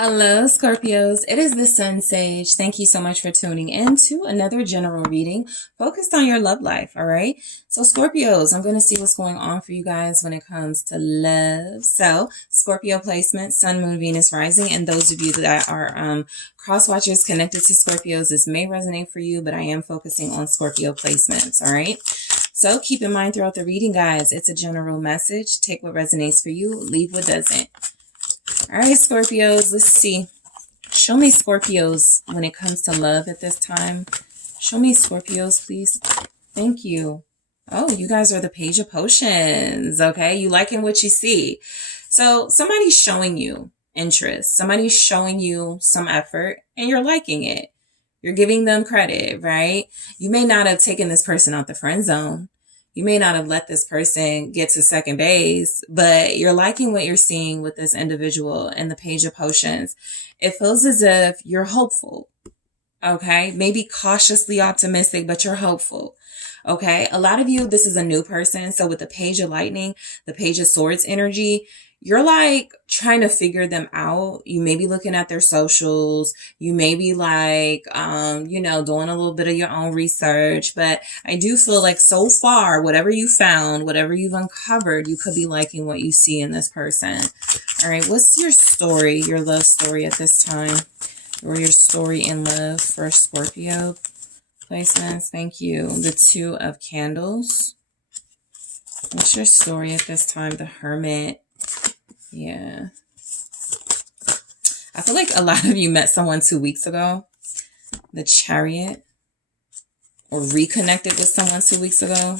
Hello, Scorpios. It is the Sun Sage. Thank you so much for tuning in to another general reading focused on your love life. All right. So, Scorpios, I'm going to see what's going on for you guys when it comes to love. So, Scorpio placement, Sun, Moon, Venus, rising, and those of you that are cross watchers connected to Scorpios, this may resonate for you, but I am focusing on Scorpio placements. All right. So, keep in mind throughout the reading, guys, it's a general message. Take what resonates for you, leave what doesn't. All right, Scorpios, let's see. Show me Scorpios when it comes to love at this time. Show me Scorpios, please. Thank you. Oh, you guys are the Page of Potions, okay? You liking what you see. So somebody's showing you interest. Somebody's showing you some effort, and you're liking it. You're giving them credit, right? You may not have taken this person out the friend zone. You may not have let this person get to second base, but you're liking what you're seeing with this individual and the Page of Potions. It feels as if you're hopeful, okay? Maybe cautiously optimistic, but you're hopeful, okay? A lot of you, this is a new person. So with the Page of Lightning, the Page of Swords energy, you're like trying to figure them out. You may be looking at their socials. You may be like, doing a little bit of your own research. But I do feel like so far, whatever you found, whatever you've uncovered, you could be liking what you see in this person. All right. What's your story, your love story at this time? Or your story in love for Scorpio placements? Thank you. The Two of Candles. What's your story at this time? The Hermit. Yeah. I feel like a lot of you met someone 2 weeks ago. The Chariot. Or reconnected with someone 2 weeks ago.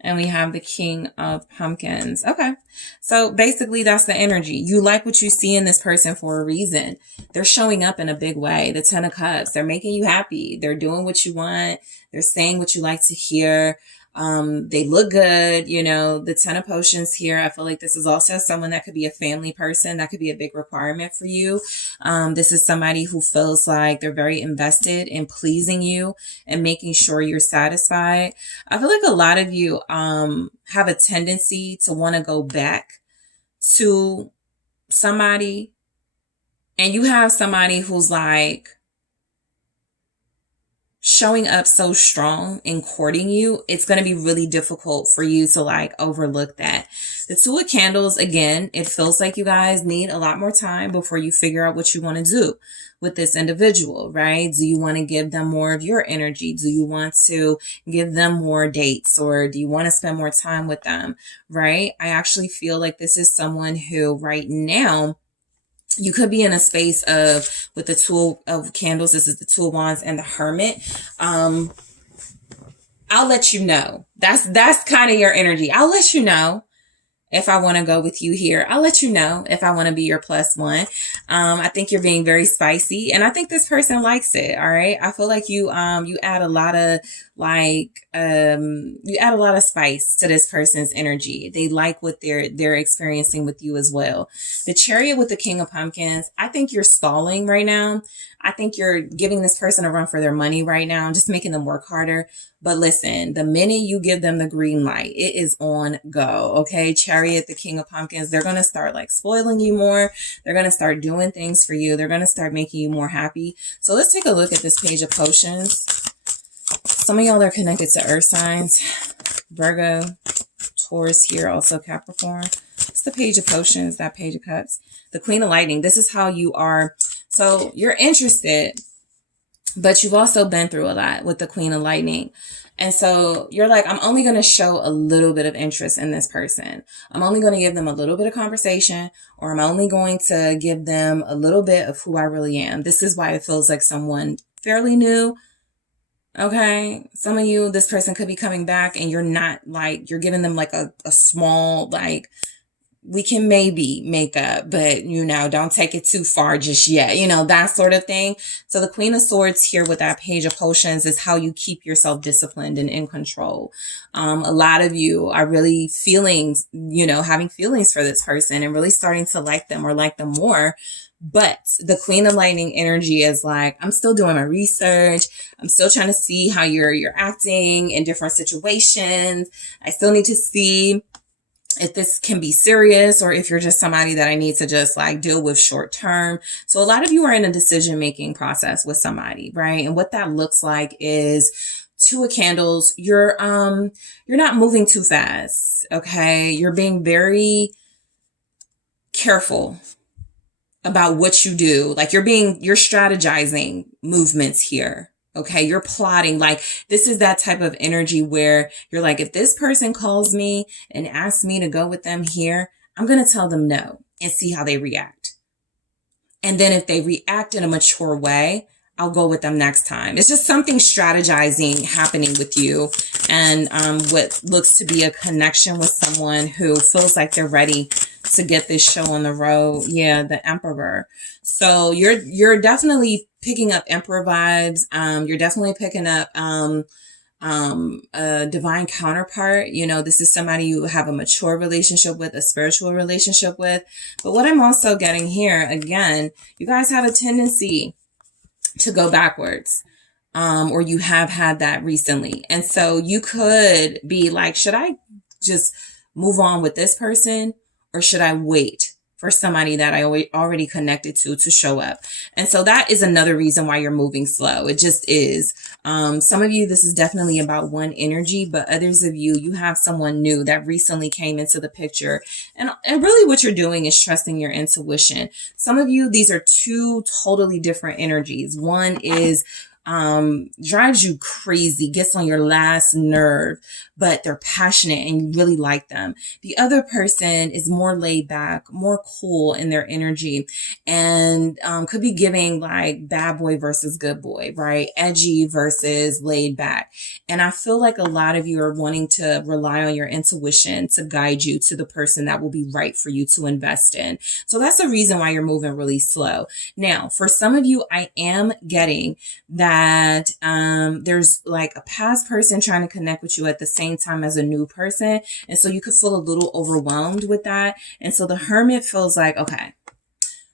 And we have the King of Pumpkins. Okay. So basically that's the energy. You like what you see in this person for a reason. They're showing up in a big way. The Ten of Cups. They're making you happy. They're doing what you want. They're saying what you like to hear. They look good, the Ten of Potions here. I feel like this is also someone that could be a family person. That could be a big requirement for you. This is somebody who feels like they're very invested in pleasing you and making sure you're satisfied. I feel like a lot of you, have a tendency to want to go back to somebody, and you have somebody who's like showing up so strong and courting you. It's going to be really difficult for you to like overlook that. The Two of Candles, again, it feels like you guys need a lot more time before you figure out what you want to do with this individual, right? Do you want to give them more of your energy? Do you want to give them more dates, or do you want to spend more time with them, right? I actually feel like this is someone who right now, you could be in a space of, with the Two of Candles, this is the Two of Wands and the Hermit. I'll let you know. That's kind of your energy. I'll let you know if I want to go with you here. I'll let you know if I want to be your plus one. I think you're being very spicy, and I think this person likes it. All right. I feel like you add a lot of spice to this person's energy. They like what they're experiencing with you as well. The Chariot with the King of Pumpkins. I think you're stalling right now. I think you're giving this person a run for their money right now, just making them work harder. But listen, the minute you give them the green light, it is on go. Okay. Chariot, the King of Pumpkins, they're going to start like spoiling you more. They're going to start doing things for you. They're going to start making you more happy. So let's take a look at this Page of Potions. Some of y'all are connected to earth signs. Virgo, Taurus here, also Capricorn. It's the Page of Potions, that Page of Cups. The Queen of Lightning. This is how you are. So you're interested, but you've also been through a lot with the Queen of Lightning. And so you're like, I'm only going to show a little bit of interest in this person. I'm only going to give them a little bit of conversation, or I'm only going to give them a little bit of who I really am. This is why it feels like someone fairly new. Okay. Some of you, this person could be coming back and you're not like, you're giving them like a small, like, we can maybe make up, but don't take it too far just yet, that sort of thing. So the Queen of Swords here with that Page of Potions is how you keep yourself disciplined and in control. A lot of you are really having feelings for this person and really starting to like them or like them more. But the Queen of Lightning energy is like, I'm still doing my research. I'm still trying to see how you're acting in different situations. I still need to see if this can be serious or if you're just somebody that I need to just like deal with short term. So a lot of you are in a decision making process with somebody, right? And what that looks like is Two of Candles. You're not moving too fast, okay? You're being very careful about what you do. Like you're strategizing movements here. Okay. You're plotting. Like this is that type of energy where you're like, if this person calls me and asks me to go with them here, I'm going to tell them no and see how they react. And then if they react in a mature way, I'll go with them next time. It's just something strategizing happening with you, and what looks to be a connection with someone who feels like they're ready to get this show on the road. Yeah, the Emperor. So you're definitely picking up Emperor vibes. You're definitely picking up a divine counterpart. You know, this is somebody you have a mature relationship with, a spiritual relationship with. But what I'm also getting here, again, you guys have a tendency to go backwards, or you have had that recently. And so you could be like, should I just move on with this person, or should I wait for somebody that I already connected to show up? And so that is another reason why you're moving slow. It just is. Some of you, this is definitely about one energy, but others of you, you have someone new that recently came into the picture. And really what you're doing is trusting your intuition. Some of you, these are two totally different energies. One is drives you crazy, gets on your last nerve, but they're passionate and you really like them. The other person is more laid back, more cool in their energy, and could be giving like bad boy versus good boy, right? Edgy versus laid back. And I feel like a lot of you are wanting to rely on your intuition to guide you to the person that will be right for you to invest in. So that's the reason why you're moving really slow. Now, for some of you, I am getting that there's like a past person trying to connect with you at the same time as a new person. And so you could feel a little overwhelmed with that. And so the Hermit feels like, okay,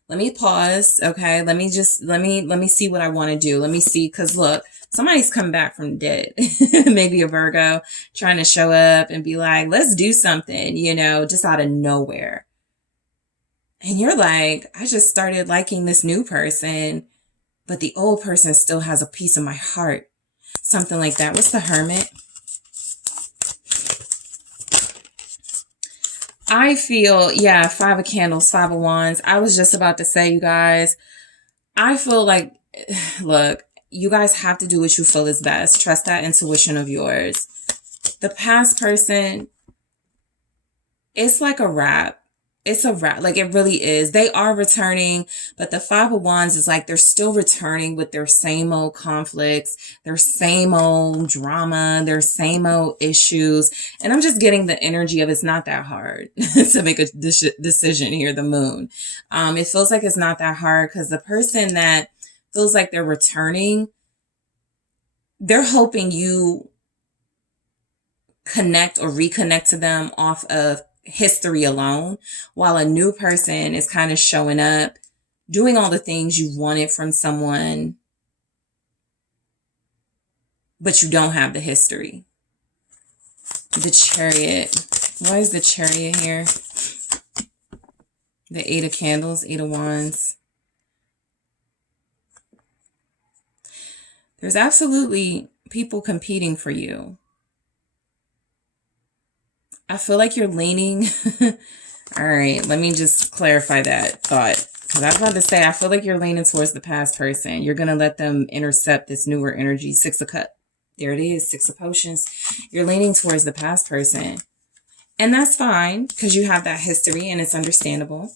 let me pause. Okay. Let me see what I want to do. Let me see. Cause look, somebody's coming back from the dead, maybe a Virgo trying to show up and be like, let's do something, you know, just out of nowhere. And you're like, I just started liking this new person, but the old person still has a piece of my heart. Something like that. What's the Hermit? I feel, yeah, Five of Candles, Five of Wands. I was just about to say, you guys, I feel like, look, you guys have to do what you feel is best. Trust that intuition of yours. The past person, it's like a wrap. It's a wrap. Like it really is. They are returning, but the Five of Wands is like they're still returning with their same old conflicts, their same old drama, their same old issues. And I'm just getting the energy of it's not that hard to make a decision here, the Moon. It feels like it's not that hard because the person that feels like they're returning, they're hoping you connect or reconnect to them off of history alone, while a new person is kind of showing up, doing all the things you wanted from someone, but you don't have the history. The Chariot. Why is the Chariot here? The Eight of Candles, Eight of Wands. There's absolutely people competing for you. I feel like you're leaning. All right, let me just clarify that thought. Because I was about to say, I feel like you're leaning towards the past person. You're going to let them intercept this newer energy. Six of Cups. There it is. Six of Potions. You're leaning towards the past person. And that's fine because you have that history and it's understandable.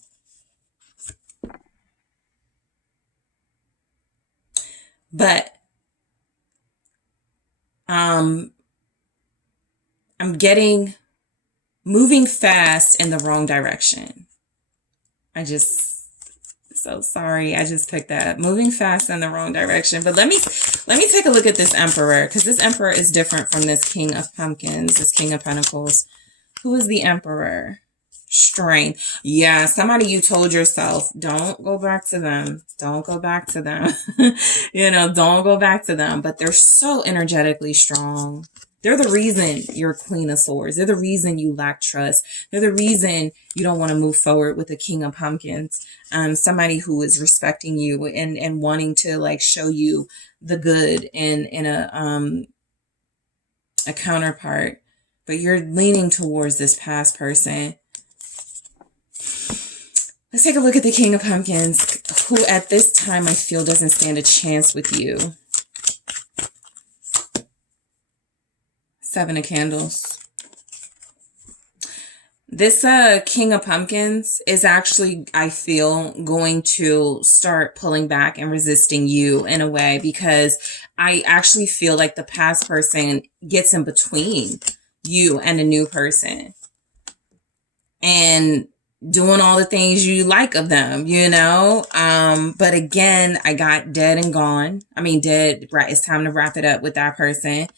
But I'm getting moving fast in the wrong direction. So sorry. I just picked that. Moving fast in the wrong direction. But let me take a look at this Emperor, because this Emperor is different from this King of Pumpkins, this King of Pentacles. Who is the Emperor? Strength. Yeah, somebody you told yourself, don't go back to them. Don't go back to them. You know, don't go back to them. But they're so energetically strong. They're the reason you're Queen of Swords. They're the reason you lack trust. They're the reason you don't want to move forward with the King of Pumpkins. Somebody who is respecting you and wanting to like show you the good in a counterpart. But you're leaning towards this past person. Let's take a look at the King of Pumpkins, who at this time I feel doesn't stand a chance with you. Seven of Candles. This King of Pumpkins is actually, I feel, going to start pulling back and resisting you in a way, because I actually feel like the past person gets in between you and a new person. And doing all the things you like of them, you know? But again, I got dead and gone. I mean, dead, right? It's time to wrap it up with that person.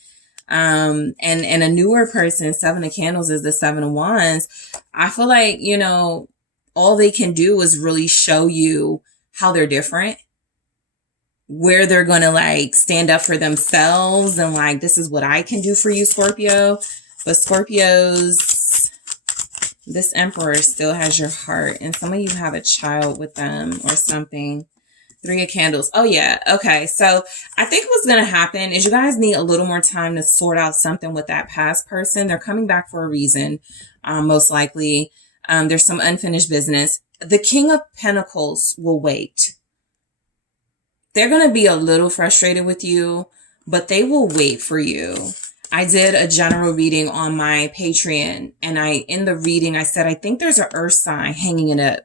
And a newer person, Seven of Candles is the Seven of Wands. I feel like, you know, all they can do is really show you how they're different, where they're going to like stand up for themselves. And like, this is what I can do for you, Scorpio. But Scorpios, this Emperor still has your heart, and some of you have a child with them or something. Three of Candles. Oh, yeah. Okay. So I think what's going to happen is you guys need a little more time to sort out something with that past person. They're coming back for a reason, most likely. There's some unfinished business. The King of Pentacles will wait. They're going to be a little frustrated with you, but they will wait for you. I did a general reading on my Patreon, and in the reading, I said, I think there's an earth sign hanging it up.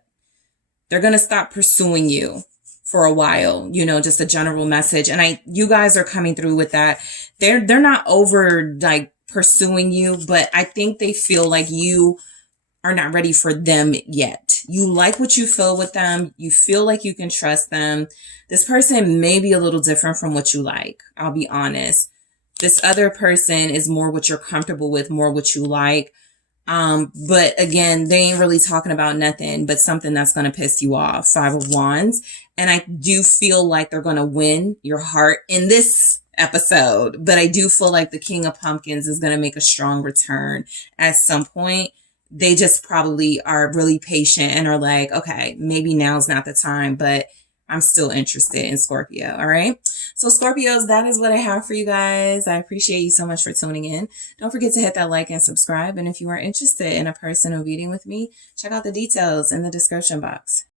They're going to stop pursuing you for a while, you know, just a general message. And you guys are coming through with that. They're not over like pursuing you, but I think they feel like you are not ready for them yet. You like what you feel with them. You feel like you can trust them. This person may be a little different from what you like. I'll be honest. This other person is more what you're comfortable with, more what you like. But again, they ain't really talking about nothing but something that's going to piss you off. Five of Wands. And I do feel like they're going to win your heart in this episode. But I do feel like the King of Pumpkins is going to make a strong return at some point. They just probably are really patient and are like, okay, maybe now's not the time, but I'm still interested in Scorpio. All right. So Scorpios, that is what I have for you guys. I appreciate you so much for tuning in. Don't forget to hit that like and subscribe. And if you are interested in a personal reading with me, check out the details in the description box.